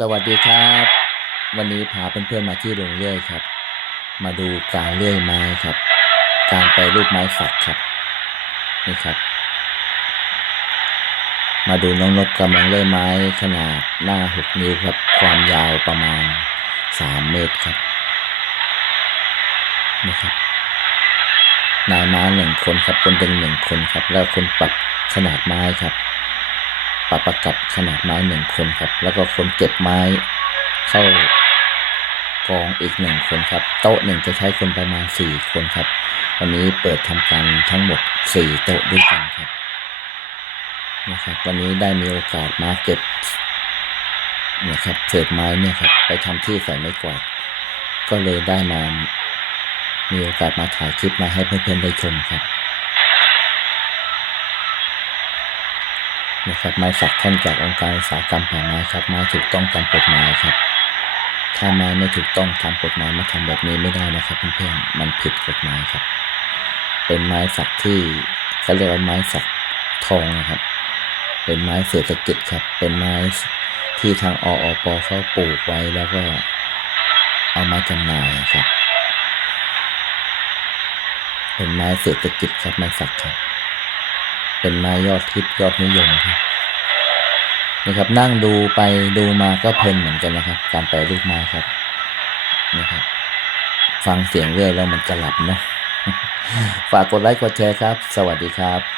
สวัสดีครับ วันนี้พาเพื่อนๆมาที่โรงเลื่อยครับ มาดูการเลื่อยไม้ครับ การแปรูปไม้สักครับนี่ครับ มาดูน้องนกกำลังเลื่อยไม้ขนาดหน้าหกนิ้วครับความยาวประมาณสามเมตรครับนี่ครับนายม้าหนึ่งคนครับคนดึงหนึ่งคนครับ แล้วคนปรับขนาดไม้ครับ ปรับประกับขนาดไม้หนึ่งคนครับ แล้วก็คนเก็บไม้เข้ากองอีกหนึ่งคนครับ โต๊ะหนึ่งจะใช้คนประมาณสี่คนครับ วันนี้เปิดทำการทั้งหมดสี่โต๊ะด้วยกันครับนะครับวันนี้ได้มีโอกาสมาเก็บนะครับเศษไม้เนี่ยครับไปทำที่ใส่ไม้กวาดก็เลยได้มามีโอกาสมาถ่ายคลิปมาให้เพื่อนๆได้ชมครับ นะครับไม้สักท่านจากองค์การอุตสาหกรรมป่าไม้ครับไม้ถูกต้องตามกฎหมายครับ ถ้าไม้ไม่ถูกต้องตามกฎหมายมาทำแบบนี้ไม่ได้นะครับเพื่อนๆมันผิดกฎหมายครับ เป็นไม้สักที่เขาเรียกว่าไม้สักทองนะครับ เป็นไม้เศรษฐกิจครับ เป็นไม้ที่ทางออปเขาปลูกไว้แล้วก็เอามาจำหน่ายครับ เป็นไม้เศรษฐกิจครับไม้สักครับ เป็นไม้ยอดทิพยอดนิยมครับนะครับนั่งดูไปดูมาก็เพลินเหมือนกันนะครับ การแปรรูปไม้ครับนะครับ ฟังเสียงเรื่อยแล้วมันจะหลับเนาะฝากกดไลค์กดแชร์ครับ สวัสดีครับ